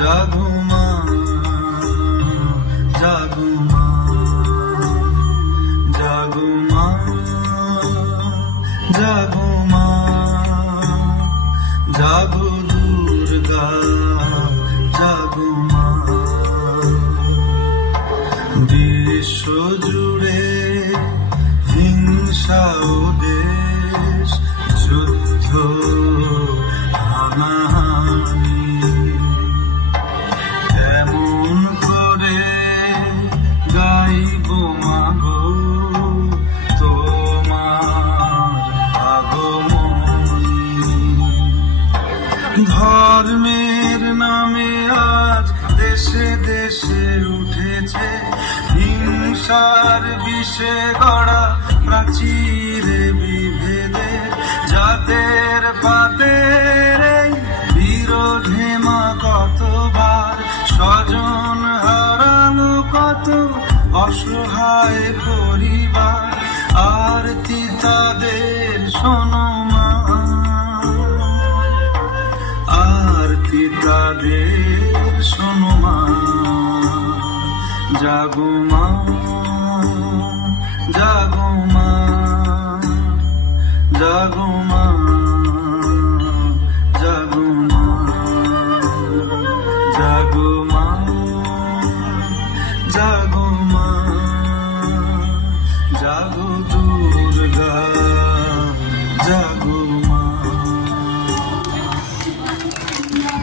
জাগো মা, জাগো মা, জাগো মা, জাগো মা, জাগো দুর্গা, জাগো মা। বিশ্ব জুড়ে হিংসা ও দেশ, যুদ্ধ হানাহানি, কেমন করে গাইব মাগো তোমার আগমনী। ধর্মের নামে আজ দেশে দেশে উঠেছে হিংসার বিষে গড়া প্রাচীরে বিভেদে, জাতের পাতের এই বিরোধে মা কতবার স্বজন হারালো কত অসহায় পরিবার। আরতি তাদের শোনো মা, আরতি তাদের শোনো মা, জাগো মা, জাগো মা, জাগো মা।